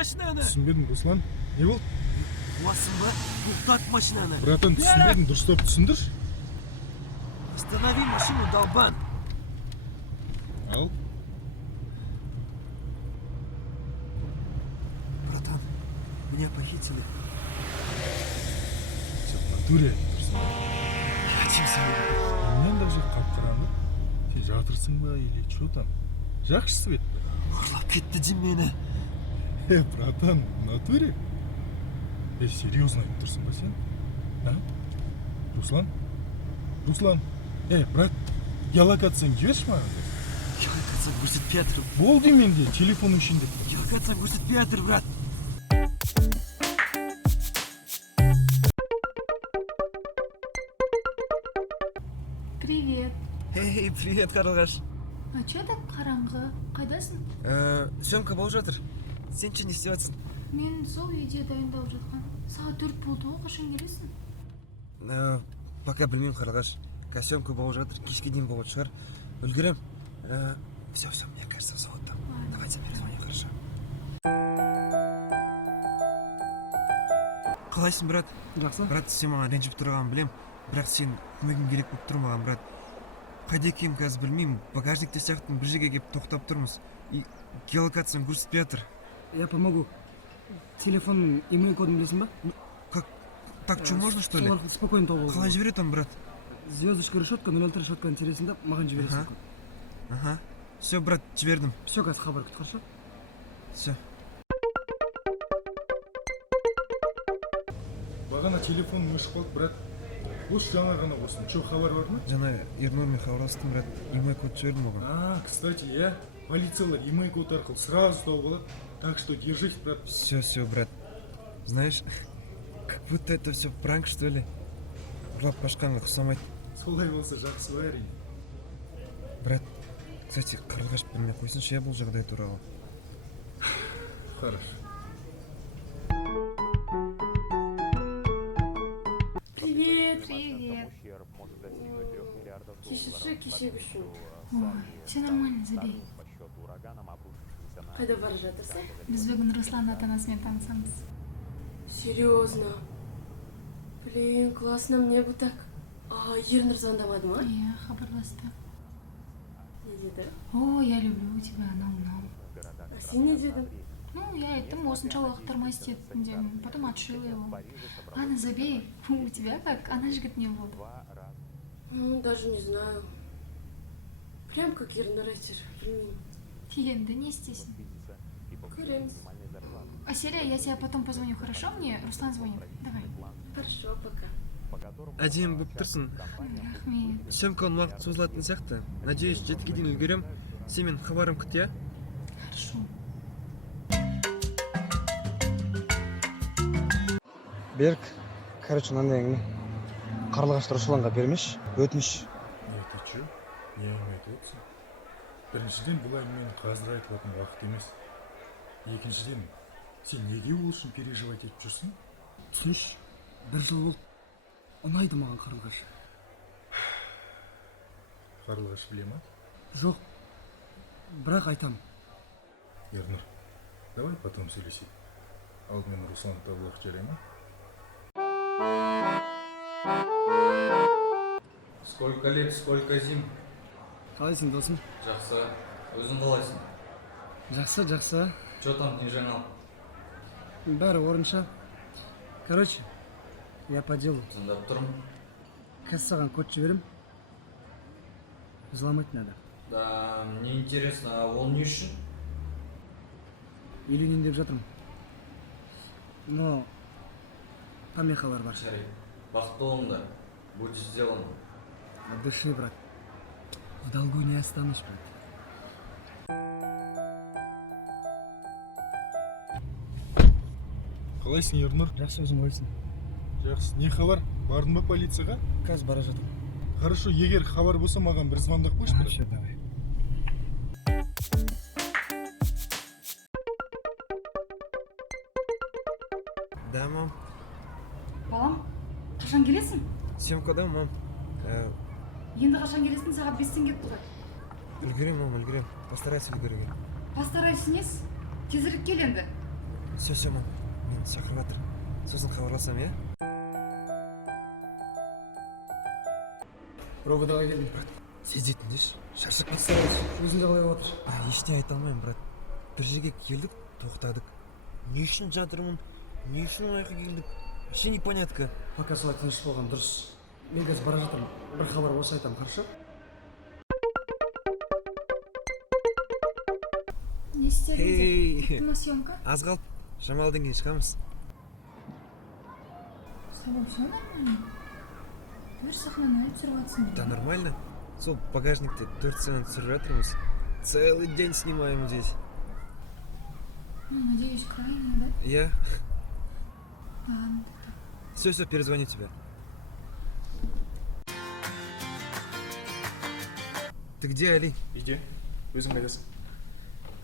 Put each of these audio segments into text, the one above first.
машинаны. Түсінбедім, Руслан. Не болды? Қуасың ба? Тоқтат машинаны. Братан, түсінбедім, дұрыстап түсіндір. Останови машину, долбан. Ал. Братан, меня похитили. Сен в натуре тұрсың. Қачымсың. Мен даже қап-қараңғы. Сен жатырсың ба, или что там? Жақсы свет. Ұрлап кетті дем мені. Братан, в натуре? Серьезно айтып тұрсың ба сен? А? Руслан? Руслан? Брат, геолокацияны жіберші маған. Геолокацияны көрсетпей жатыр. Болды менде, телефонның ішінде. Геолокацияны көрсетпей жатыр, брат. Привет. Эй, привет, Қарлығаш. А чё так қараңғы? Қайдасың? Съемка болып жатыр. Сен че не істеп жатсың? Мен сол үйде дайындалып жатқан. Сағат 4 болды ғой, қашан келесің? Пока білмеймін, Қарлығаш. Съемка болып жатыр, кешке дейін болатын шығар. Үлгерем. Все, мне кажется, все вот там. Давайте перезвоним, хорошо. Қалайсың, брат? Жақсы. Брат, сен маған ренжіп тұрғанын білем, бірақ сен көмегің керек болып тұр маған, брат. Қайда екенін қазір білмеймін. Багажникте сияқтың бір жерге келіп тоқтап тұрмыз. И геолокацияны көрсетпей жатыр. Я помогу. Телефонның имейл кодын білесің ба? Как? Так, что, можно, что ли? Солар спокойно тауып Қалай жібереді оны, брат? Звездочка решетка, 003 решетканы тересің да, маған жібересің. Ага. Все, брат, жібердім. Все, қазір хабар күт, хорошо? Все. Бағана телефоным өшіп қалды, брат. Осы жаңа ғана осыны. Че, хабар бар ма? Жаңа Ернурмен хабарластым, брат. Имей код жібердім оған. Кстати, полициялар имей код арқылы сразу тауып алады. Так что держись, брат. Все, брат. Знаешь, как будто это все пранк, что ли? Ұрлап қашқанға ұқсамайды. Солай болса жақсы ғой әрине. Брат, кстати, Қарлығаш білмей қойсыншы бұл жағдай туралы. Хорошо. Привет. Кешірші үшін. Ой, все нормально, забей. Қайда бара жатырсың? Біз бүгін Руслан ата-анасымен танысамыз. Серьезно? Блин, классно, мне бы так. Ернұр звондамады ма? Иә, хабарласты. Не деді? О, я люблю тебя, анау-мынау. А сен не дедің? Ну, я айттым, осынша уақыт тұрмай істеттім деймін. Потом отшила его. Ладно, забей. У тебя как? Ана жігіт не болды. Ну, даже не знаю. Прям как Ернұр айтыр, білмеймін. Енді не істейсің? Көреміз. А Селя, я тебе потом позвоню, хорошо? Мне Руслан звонит. Давай. Хорошо, пока. Әдемі болып тұрсың. Рахмет. Съемканың уақыт созылатын сияқты. Надеюсь, жетіге дейін үлгерем. Сен мен хабарым күт, я? Хорошо. Берік, короче, мынандай әңгіме. Қарлығашты Русланға бермеш, өтініш. Не, ты че? Не әңгіме айтып отырсың? Біріншіден, бұл әңгіменің қазір айтылатын уақыт емес. Екіншіден, сен неге ол үшін переживать етіп жүрсің? Түсініш, 1 жыл болды. Ұнайды маған Қарлығаш. Қарлығаш біле ма? Жоқ, бірақ айтам. Ернұр, давай потом сөйлесейік. Алдымен Руслан табылақ, жарай ма? Сколько лет, сколько зим? Қалайсың, досым? Жақсы. Өзің қалайсың? Жақсы. Чё там не жаңал? Бәрі орынша. Короче, я по делу. Тыңдап тұрмын. Қазір саған код жіберем. Взломать надо. Да, мне интересно, а ол не үшін? Үйленейін деп жатырмын. Но помехалар бар. Шарик, бақытты болыңдар. Будет сделано. От души, брат. В долгу не останусь, брат. Қалайсың, Ернұр? Жақсы, өзің ойсың. Жақсы. Не хабар? Бардың ба полицияға? Қазір бара жатырмын. Хорошо, егер хабар болса, маған бір звондап қойшы. Все, давай. Да, мам. Балам, қашан келесің? Съемкада, мам. Енді қашан келесің? Сағат 5-тен кетті ғой. Үлгерем, мам, үлгерем. Постарайся үлгеруге. Постарайся несі? Тезірек кел енді. Все, мам, мені шақырып жатыр. Сосын хабарласам, иә? Роводаға келдім. Сезетін деші, шаршап кетті. Сағыз, өзінде қалай болып жатыр? Ештеңе айта алмаймын, брат. Bir жерге келдік, тоқтадық. Не үшін жатырмын, не үшін ойға келдік? Вообще непонятка. Пока солай тыныш болған дұрыс. Мен қазір бара жатырмын. Бір хабар болса айтамын, хорошо? Не істедің Эй. де? Кімнің съемка? Аз қалып, шамалдан кейін шығамыз. С тобой все нормально? Бір сахнаны түсіріп жатсың. Да нормально. Сол багажникте 4 сцена түсіріп жатырмыз. Целый день снимаем здесь. Ну, надеюсь, крайне, да? Я. Ладно. Все, перезвоню тебе. Ты где, Али? Үйде, өзің қайдасың?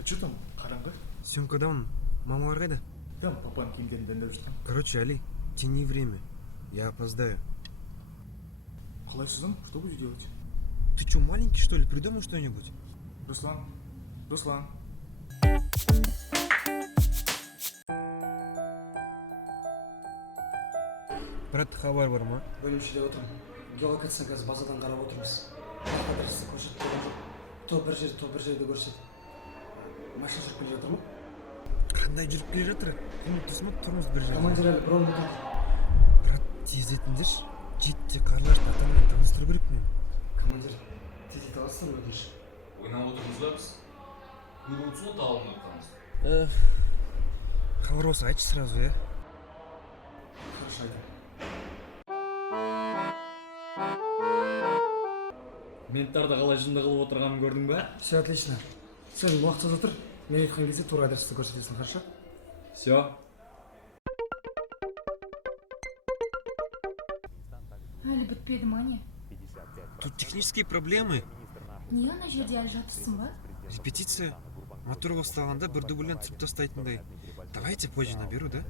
Че там, қараңғы? Съемкадамын. Мамалар қайда? Там папаның киімдерін дайындап жатқан. Короче, Али, тяни время. Я опоздаю. Қалай сызам? Что будешь делать? Ты что, маленький, что ли? Придумай что-нибудь. Руслан. Брат, хабар бар ма? Бөлімшеде отырмын. Геолокацияны қазір базадан қарап отырмыз. Адресті көрсетіп тұрған жоқ. То бір жерде көрсетіп. Машина жүріп келе жатыр ма? Қандай жүріп келе жатыр? Тұрсың ба, тұрмыз бір жерде. Командир әлі бұрын тұр. Брат, тездетіңдерші. Жетте қарлашты атаммен таныстыру керек мен. Командир, тез ете аласың ба өтініш? Ойнап отырмыз ба біз? Көріп отырсың ғой талғын отырғанымызды. Хабар болса айтшы сразу, иә? Хорошо айтамын. Менттарды қалай жынды қылып отырғанын көрдің ба? Все отлично. Сен уақытсыз отыр. Мен айтқан кезде тура адресті көрсетесің, хорошо? Все. Әлі бітпеді ма не? Тут технические проблемы. Не ана жерде әлі жатырсың ба? Репетиция. Мотор бастағанда бір дублен түсіп тастайтындай. Давайте позже наберу, да?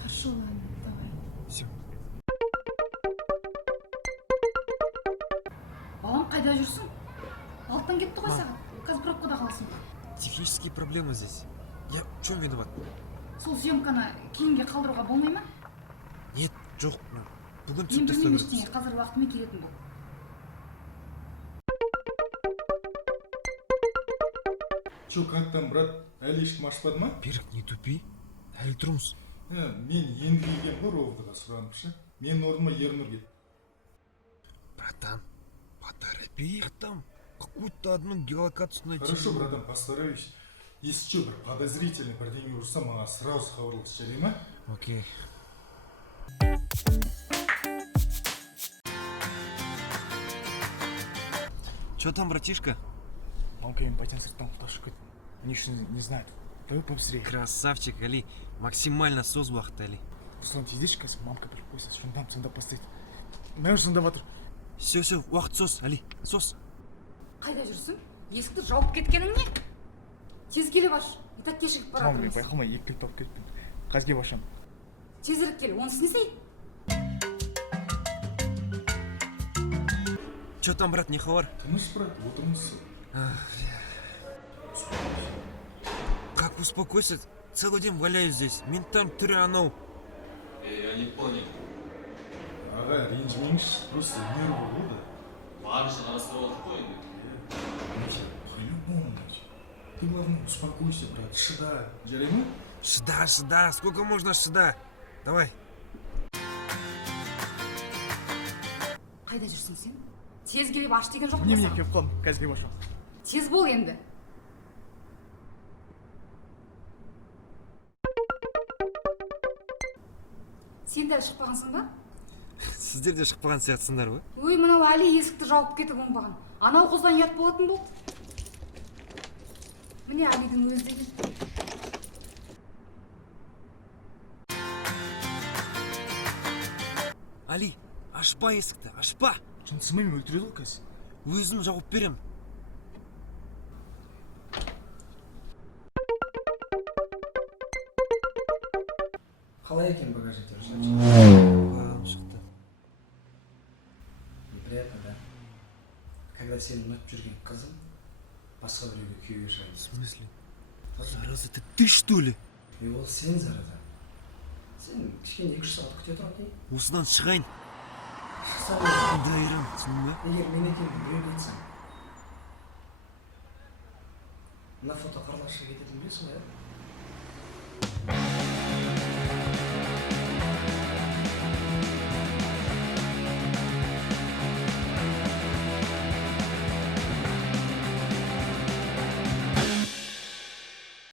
Хорошо, ладно, давай. Все. Балам, қайда жүрсің? Алтын кетті ғой саған. Қазір пробкада қаласың. Технические проблемы здесь. Я в чем виноват? Сол съемканы кейінге қалдыруға болмай ма? Нет, жоқ. Бүгін Мен түсіп білмеймін тастау ештеңе, керек. қазір уақытымен келетін бол. Че, как там, брат? Әлі ешкім ашпады ма? Берік, не тупи. Әлі тұрмыз. Мен енді келген ғой Ровдыға сұранымшы. Менің орныма Ернұр келді. Братан, поторопи их там. Какую-то одну геолокацию найти. Хорошо, братан, постараюсь. Если что, бір подозрительный бірдеңе ұрса, маған сразу хабарлас, жарай ма? Окей. Чё там, братишка? Мамкамен бәтен сырттан құлтап шығып кетті. Не үшін не знает. Давай побыстрее. Красавчик, Али. Максимально соз уақыт, Али. Руслан, тезеші қазір мамка біліп қойса, шындап сындап бастайды. Мәуір сындап жатыр. Все, уақыт соз, Али. Соз. Қайда жүрсің? Есікті жауып кеткенің не? Тез келе баш. И так кешігіп Тамам, мен баратырмыз. байқамай екі келіп тауып кеттім. Қазге башам. Тезірек кел, онысы не істейді? Чё там, брат, не хабар? Тыныш, брат, отырмыз. Как успокойся? Целый день валяюсь здесь. Ментам түрі анау. Я не понял. Аға, ренжімеңізші, просто нервы болды. Барынша қарастырып отыр ғой енді. По-любому, ты главное успокойся, брат, шыда, жарай ма? Шыда, сколько можно шыда? Давай. Қайда жүрсің сен? Тез келе баш деген жоқ Немене болса. келіп қалдым, қазге башам. Тез бол енді. Сен дәл шықпағансың ба? Сіздер де шықпаған сияқтысыңдар ба? Ой, мынау әлі есікті жауып кетіп оңбаған. Анау қыздан ұят болатын болды. Міне Әлидің өзі де. Али, ашпа есікті, ашпа. Жынсымай мен өлтіреді ғой қазір. Өзім жауып берем. Қалай екен багажникте, Руслан? Шықты. Неприятно, да? Когда сені ұнатып жүрген қызың басқа біреуге күйеуге шығады. В смысле? Зараза, это ты что ли? Ол сен зарада. Сен кішкене 2-3 сағат күте тұратын. осыдан шығайын. Шықсам, Дайрам, түсіндің бе? егер мен екенмін біреуге айтсам. Мына фото қаралашы кететінін білесің ғой, иә?